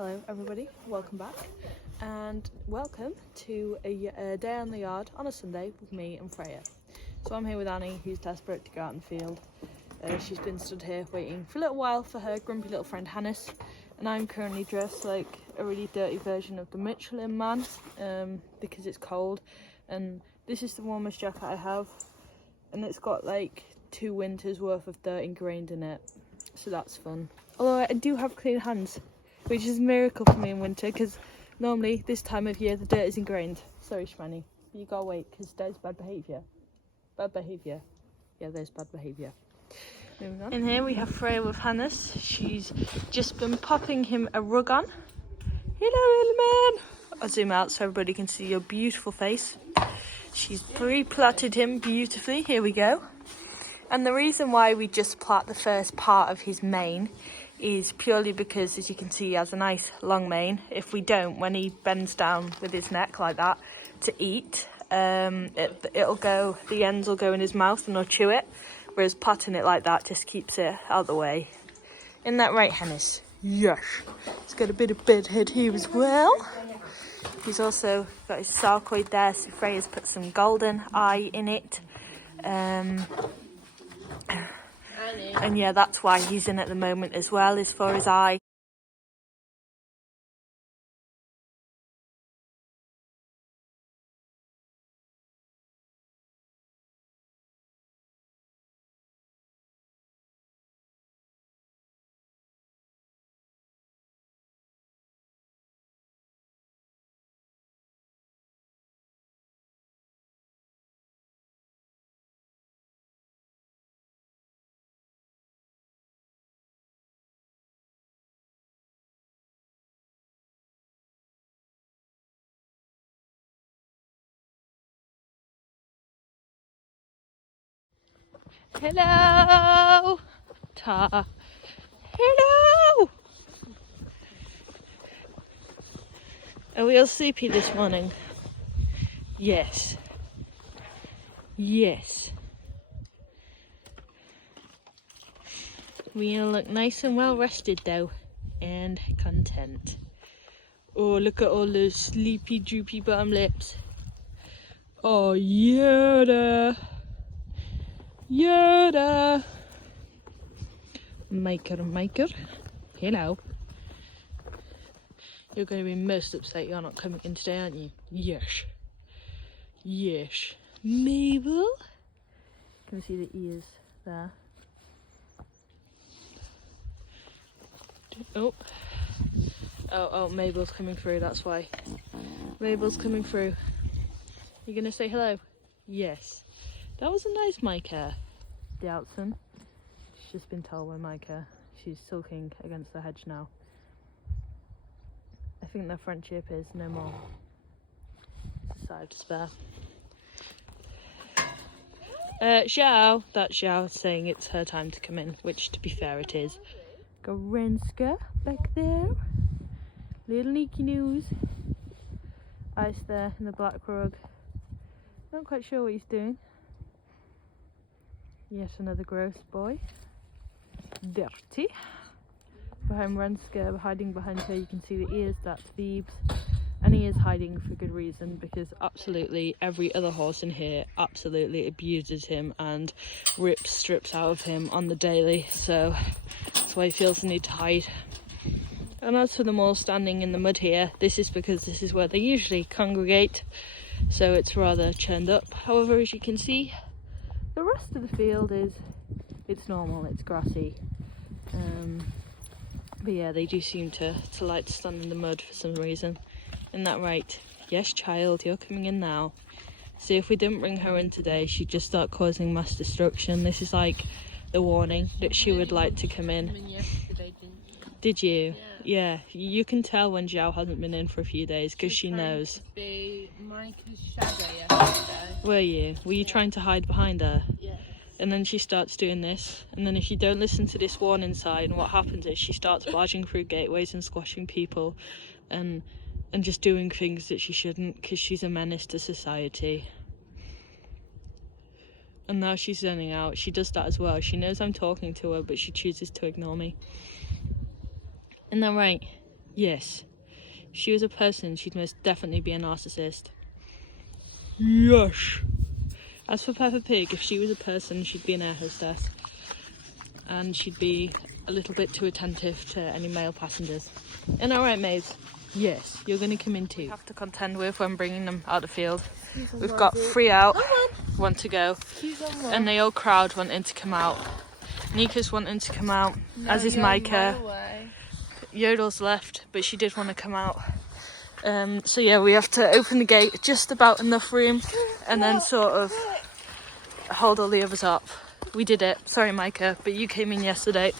Hello everybody, welcome back and welcome to a day on the yard on a Sunday with me and Freya. So I'm here with Annie, who's desperate to go out in the field. She's been stood here waiting for a little while for her grumpy little friend Hannes, and I'm currently dressed like a really dirty version of the Michelin Man because it's cold, and this is the warmest jacket I have, and it's got like 2 winters worth of dirt ingrained in it, so that's fun. Although I do have clean hands, which is a miracle for me in winter, because normally this time of year the dirt is ingrained. Sorry Shmani, you gotta wait because there's bad behaviour. Bad behaviour. Yeah, there's bad behaviour. Moving on. In here we have Freya with Hannes. She's just been popping him a rug on. Hello little man! I'll zoom out so everybody can see your beautiful face. She's pre-plaited him beautifully. Here we go. And the reason why we just plait the first part of his mane is purely because, as you can see, he has a nice long mane. If we don't, when he bends down with his neck like that to eat, it'll go, the ends will go in his mouth and he'll chew it, whereas plaiting it like that just keeps it out of the way. Isn't that right, Hannes? Yes. He's got a bit of bed head here as well. He's also got his sarcoid there, so Freya's put some golden eye in it. And yeah, that's why he's in at the moment as well, is for his eye. Hello! Ta! Hello! Are we all sleepy this morning? Yes. Yes. We all look nice and well rested though, and content. Oh, look at all those sleepy, droopy bottom lips. Oh, Yoda! Yoda! Maker. Hello. You're going to be most upset you're not coming in today, aren't you? Yes. Yes. Mabel? Can you see the ears there? Oh, Mabel's coming through, that's why. Mabel's coming through. You gonna say hello? Yes. That was a nice mic hair. The Outson. She's just been told by Micah. She's sulking against the hedge now. I think their friendship is no more. It's a sigh of despair. Xiao, that's Xiao saying it's her time to come in, which to be fair it is. Got Renska back there. Little Nikki News. Ice there in the black rug. Not quite sure what he's doing. Yet another gross boy. Dirty. Behind Renska, hiding behind her, you can see the ears, that's Phoebes. And he is hiding for good reason, because absolutely every other horse in here absolutely abuses him and rips strips out of him on the daily, so that's why he feels the need to hide. And as for them all standing in the mud here, this is because this is where they usually congregate, so it's rather churned up. However, as you can see, the rest of the field it's normal, it's grassy. But yeah, they do seem to like to stand in the mud for some reason. Isn't that right? Yes, child, you're coming in now. See, if we didn't bring her in today, she'd just start causing mass destruction. This is like the warning that she would like to come in. Did you? Yeah. You can tell when Xiao hasn't been in for a few days because she knows. Be Micah's shadow yesterday. Were you? Were you trying to hide behind her? Yeah. And then she starts doing this, and then if you don't listen to this warning sign, what happens is she starts barging through gateways and squashing people and just doing things that she shouldn't, because she's a menace to society. And now she's zoning out. She does that as well. She knows I'm talking to her, but she chooses to ignore me. Isn't that right? Yes. If she was a person, she'd most definitely be a narcissist. Yes. As for Peppa Pig, if she was a person, she'd be an air hostess. And she'd be a little bit too attentive to any male passengers. And alright, Maze? Yes, you're going to come in too. We have to contend with when bringing them out of the field. We've got 3 out, 1 to go. And they all crowd wanting to come out. Nika's wanting to come out, as is Micah. Yodel's left, but she did want to come out. So yeah, we have to open the gate just about enough room and then sort of hold all the others up. We did it. Sorry, Micah, but you came in yesterday.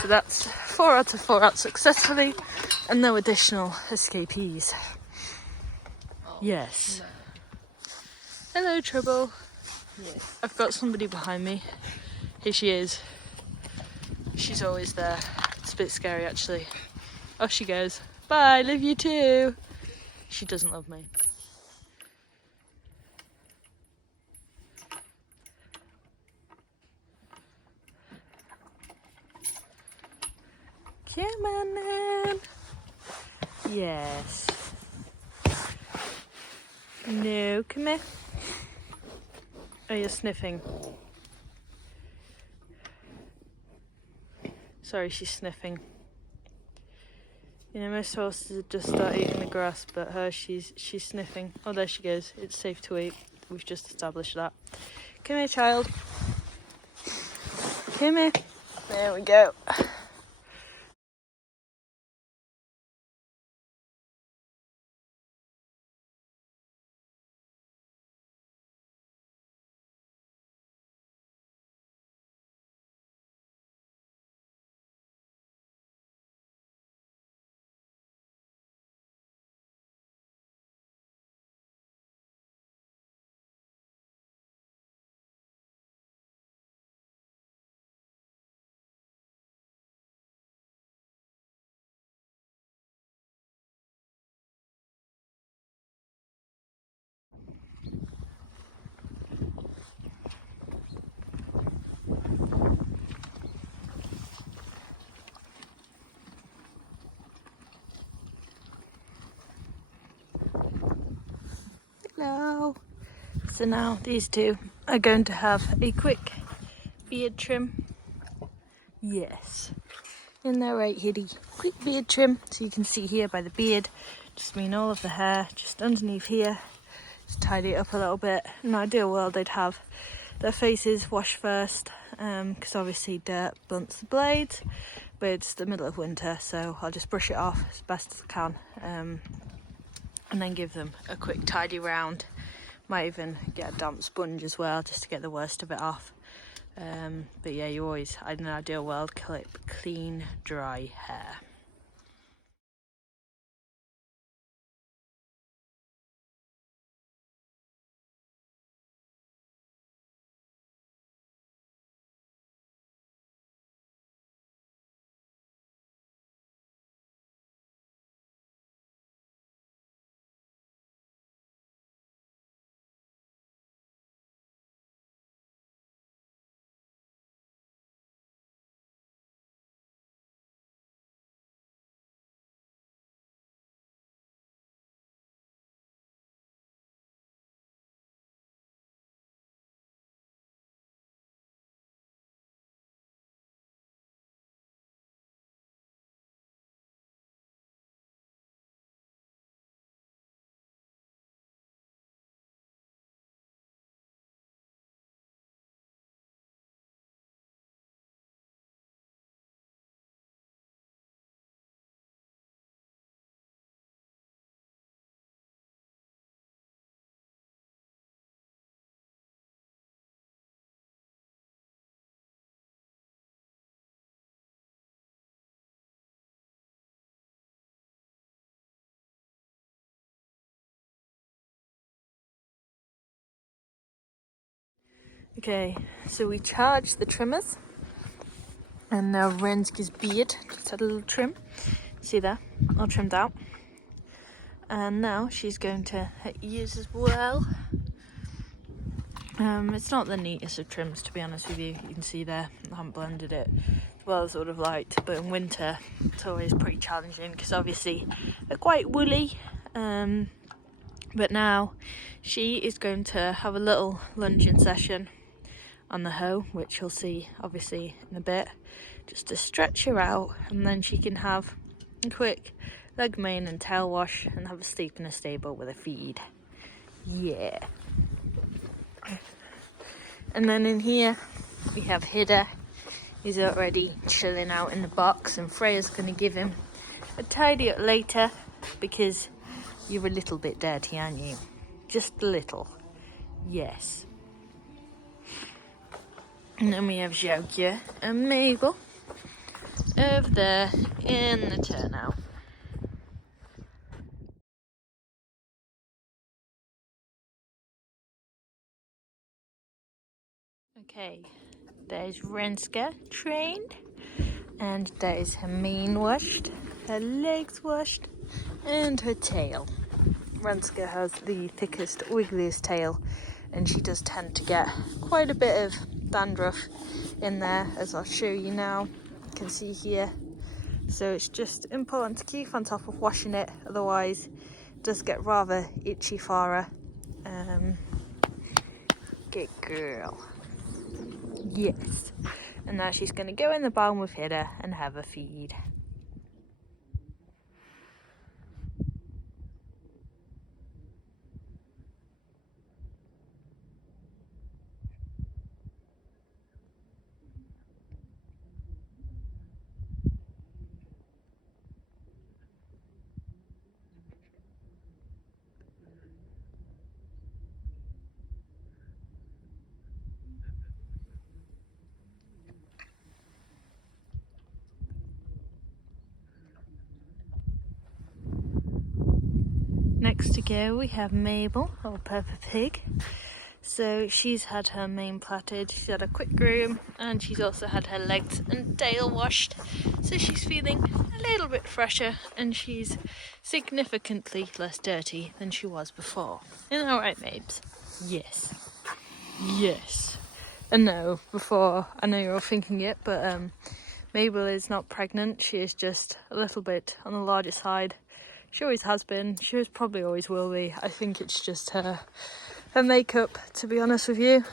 So that's 4 out of 4 out successfully and no additional escapees. Yes. Hello, Trouble. Yes. I've got somebody behind me. Here she is. She's always there. It's a bit scary, actually. Off she goes. Bye, love you too. She doesn't love me. Come on in. Yes. No, come here. Oh, you're sniffing. Sorry, she's sniffing. You know, most horses just start eating the grass, but her, she's sniffing. Oh, there she goes. It's safe to eat. We've just established that. Come here, child. Come here. There we go. Hello. So now these two are going to have a quick beard trim. Yes. In there, right, Hitty. Quick beard trim. So you can see here by the beard, just mean all of the hair just underneath here. Just tidy it up a little bit. In an ideal world, they'd have their faces washed first, because obviously dirt blunts the blades. But it's the middle of winter, so I'll just brush it off as best as I can, and then give them a quick tidy round. Might even get a damp sponge as well, just to get the worst of it off. But yeah, you always, in an ideal world, clip clean, dry hair. Okay, so we charged the trimmers, and now Renski's beard just had a little trim. See there, all trimmed out. And now she's going to use as well. It's not the neatest of trims, to be honest with you. You can see there, I haven't blended it well as I would have liked, but in winter it's always pretty challenging because obviously they're quite woolly. But now she is going to have a little lunging session on the hoe, which you'll see obviously in a bit, just to stretch her out, and then she can have a quick leg, mane and tail wash and have a sleep in a stable with a feed. Yeah. And then in here we have Hidda. He's already chilling out in the box, and Freya's going to give him a tidy up later because you're a little bit dirty, aren't you? Just a little. Yes. And then we have Jokia and Mabel over there in the turnout. Okay, there's Renska trained, and there's her mane washed, her legs washed, and her tail. Renska has the thickest, wiggliest tail, and she does tend to get quite a bit of dandruff in there, as I'll show you now. You can see here. So it's just important to keep on top of washing it, otherwise it does get rather itchy for her. Good girl. Yes. And now she's going to go in the barn with Hidda and have a feed. Next to go we have Mabel, or Peppa Pig. So she's had her mane plaited, she's had a quick groom, and she's also had her legs and tail washed. So she's feeling a little bit fresher, and she's significantly less dirty than she was before. Isn't that right, Mabes? Yes. Yes. And no, before, I know you're all thinking it, but Mabel is not pregnant. She is just a little bit on the larger side. She always has been. She probably always will be. I think it's just her makeup, to be honest with you.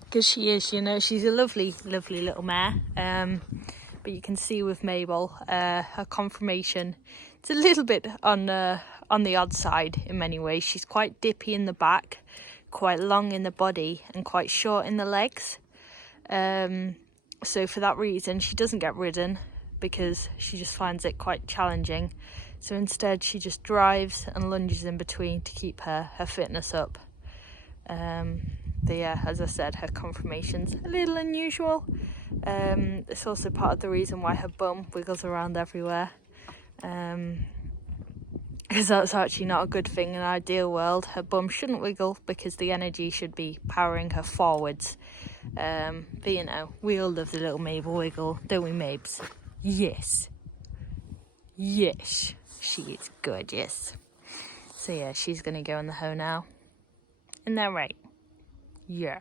Because she is, you know, she's a lovely, lovely little mare. But you can see with Mabel, her conformation, it's a little bit on the odd side in many ways. She's quite dippy in the back, quite long in the body, and quite short in the legs. So for that reason, she doesn't get ridden, because she just finds it quite challenging. So instead she just drives and lunges in between to keep her fitness up. But yeah, as I said, her conformation's a little unusual. It's also part of the reason why her bum wiggles around everywhere. Because that's actually not a good thing in an ideal world. Her bum shouldn't wiggle because the energy should be powering her forwards. But you know, we all love the little Mabel wiggle, don't we, Mabes? Yes. Yes. She is gorgeous. So yeah, she's going to go in the hoe now. Isn't that right? Yeah.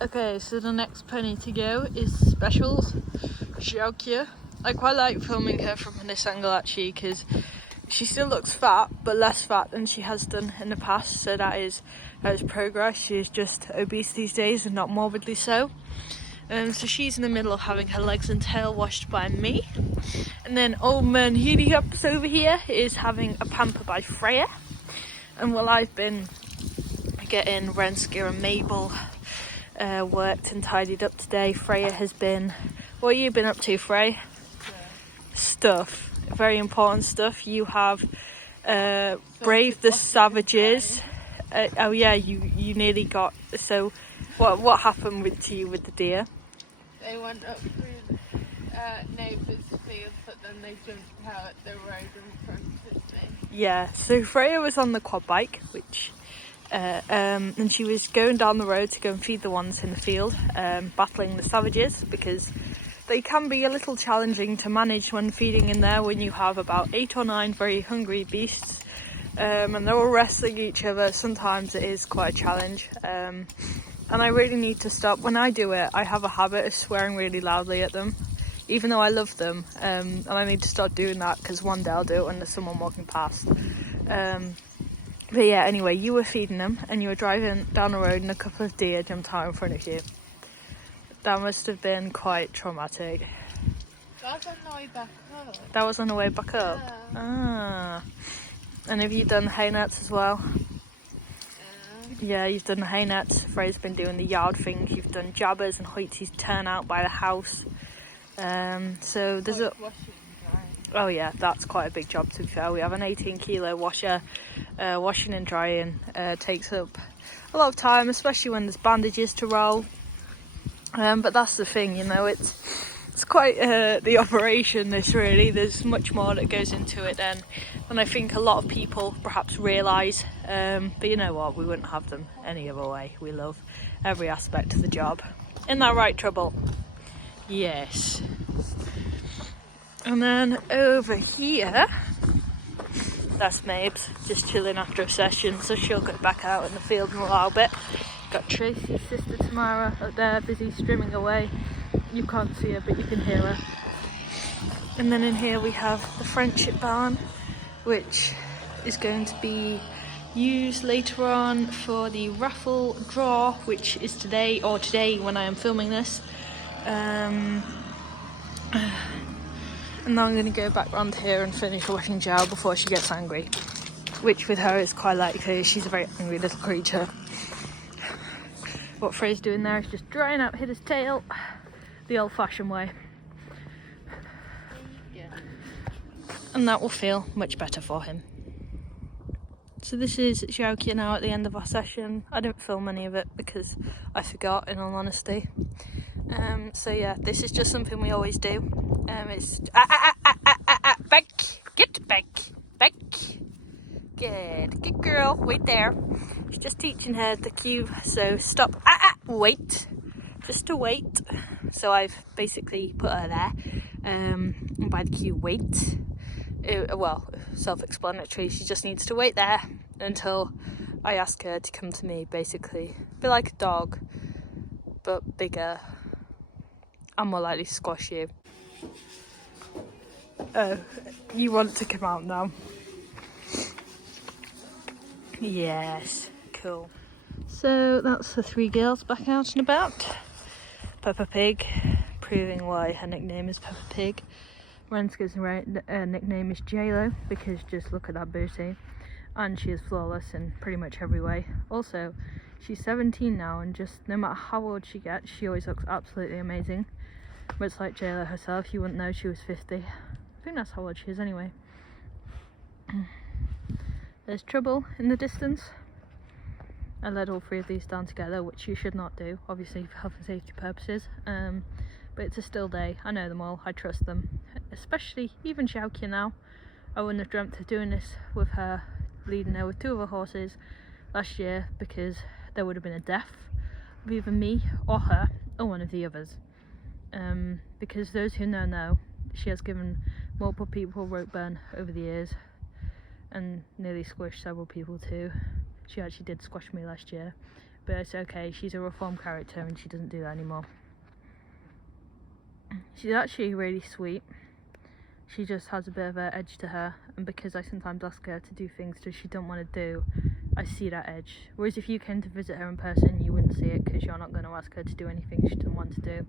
Okay, so the next pony to go is Specials, Jokia. I quite like filming her from this angle actually, because she still looks fat, but less fat than she has done in the past, so that is progress. She is just obese these days and not morbidly so. So she's in the middle of having her legs and tail washed by me. And then old man Heedy Hops over here is having a pamper by Freya. And while I've been getting Renska and Mabel worked and tidied up today, Freya has been... What have you been up to, Frey? Stuff. Very important stuff. You have braved the savages. Oh yeah, you nearly got... So what happened to you with the deer? They went up through neighbour's field, but then they jumped out the road in front of me. Yeah, so Freya was on the quad bike, which and she was going down the road to go and feed the ones in the field, battling the savages, because they can be a little challenging to manage when feeding in there when you have about 8 or 9 very hungry beasts, and they're all wrestling each other. Sometimes it is quite a challenge, and I really need to stop. When I do it, I have a habit of swearing really loudly at them, even though I love them, and I need to start doing that, because one day I'll do it when there's someone walking past. But yeah, anyway, you were feeding them and you were driving down the road and a couple of deer jumped out in front of you. That must have been quite traumatic. That's on the way back up. That was on the way back up? Yeah. Ah. And have you done the hay nets as well? Yeah, you've done the hay nets. Freya's been doing the yard things. You've done Jabba's and Hoytie's turnout by the house. So there's a... Oh yeah, that's quite a big job to be fair. We have an 18-kilo washer. Washing and drying takes up a lot of time, especially when there's bandages to roll. But that's the thing, you know, it's quite the operation, this really. There's much more that goes into it than I think a lot of people perhaps realise. But you know what, we wouldn't have them any other way. We love every aspect of the job. Isn't that right, Trouble? Yes. And then over here, that's Mabes, just chilling after a session, so she'll get back out in the field in a little bit. Got Tracy's sister Tamara up there, busy strimming away. You can't see her, but you can hear her. And then in here we have the friendship barn, which is going to be used later on for the raffle draw, which is today when I am filming this. And now I'm going to go back round here and finish washing Joe before she gets angry. Which with her is quite likely, she's a very angry little creature. What Frey's doing there is just drying out Hitter's tail, the old-fashioned way. Yeah. And that will feel much better for him. So this is Xiaoqi now at the end of our session. I didn't film any of it because I forgot, in all honesty. So yeah, this is just something we always do. It's back, get back. Good girl, wait there. It's just teaching her the cue, so stop, wait, just to wait. So I've basically put her there, and by the cue, wait. Well, self-explanatory, she just needs to wait there until I ask her to come to me, basically. A bit like a dog, but bigger. I'm more likely to squash you. Oh, you want to come out now? Yes, cool. So that's the 3 girls back out and about. Peppa Pig, proving why her nickname is Peppa Pig. Renska's nickname is JLo, because just look at that booty. And she is flawless in pretty much every way. Also, she's 17 now, and just no matter how old she gets, she always looks absolutely amazing. Much like JLo herself, you wouldn't know she was 50. I think that's how old she is anyway. There's Trouble in the distance. I led all 3 of these down together, which you should not do, obviously for health and safety purposes. But it's a still day. I know them all. I trust them. Especially even Xiaoqi now. I wouldn't have dreamt of doing this with her, leading her with 2 other horses last year, because there would have been a death of either me or her or one of the others. Because those who know, she has given multiple people rope burn over the years and nearly squished several people too. She actually did squash me last year, but it's okay, she's a reformed character and she doesn't do that anymore. She's actually really sweet. She just has a bit of an edge to her, and because I sometimes ask her to do things that she don't want to do, I see that edge. Whereas if you came to visit her in person, you wouldn't see it, because you're not going to ask her to do anything she doesn't want to do.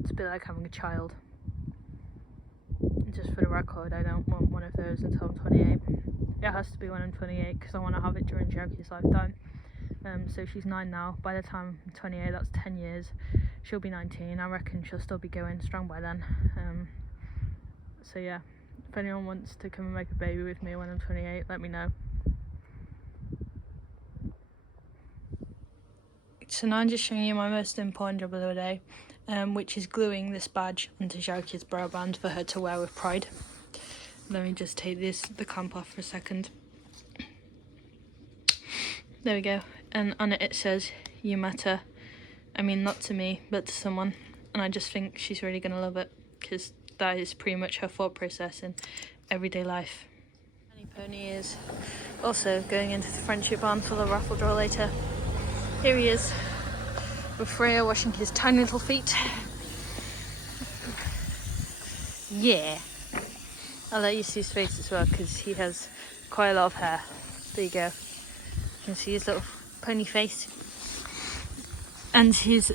It's a bit like having a child. Just for the record, I don't want one of those until I'm 28. It has to be when I'm 28, because I want to have it during Xiaoqi's lifetime. So she's 9 now. By the time I'm 28, that's 10 years. She'll be 19. I reckon she'll still be going strong by then. So yeah, if anyone wants to come and make a baby with me when I'm 28, let me know. So now I'm just showing you my most important job of the day, which is gluing this badge onto Xiaoqi's brow band for her to wear with pride. Let me just take the clamp off for a second. There we go. And on it says, "You matter." I mean, not to me, but to someone. And I just think she's really going to love it, because that is pretty much her thought process in everyday life. Honey Pony is also going into the friendship barn for the raffle draw later. Here he is, with Freya washing his tiny little feet. Yeah. I'll let you see his face as well, because he has quite a lot of hair. There you go. You can see his little pony face. And his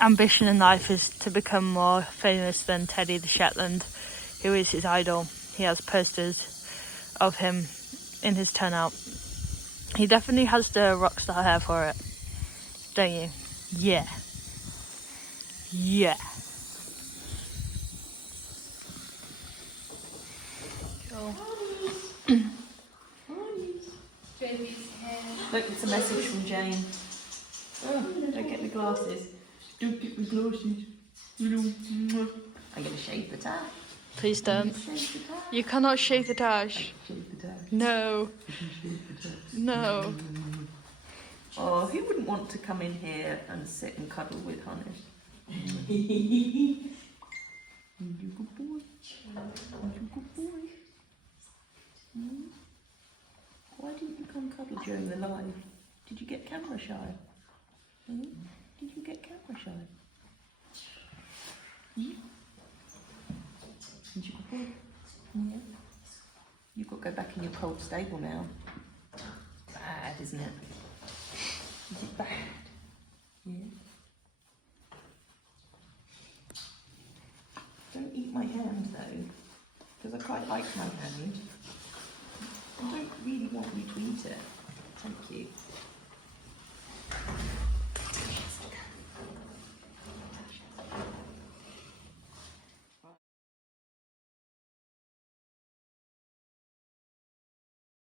ambition in life is to become more famous than Teddy the Shetland, who is his idol. He has posters of him in his turnout. He definitely has the rock star hair for it, don't you? Yeah. Yeah. Cool. Baby's hair. Look, it's a message from Jane. Oh, don't get the glasses. Don't get the glasses. I'm going to shave the tash. Please don't. You cannot shave the tash. No. No. Oh, who wouldn't want to come in here and sit and cuddle with Honey? You good boy. You good boy. Why didn't you come cuddle during the live? Did you get camera shy? Did you get camera shy? You good boy? Yeah. You've got to go back in your cold stable now. Bad, isn't it? Is it bad? Yeah. Don't eat my hand though, because I quite like my hand. I don't really want you to eat it. Thank you.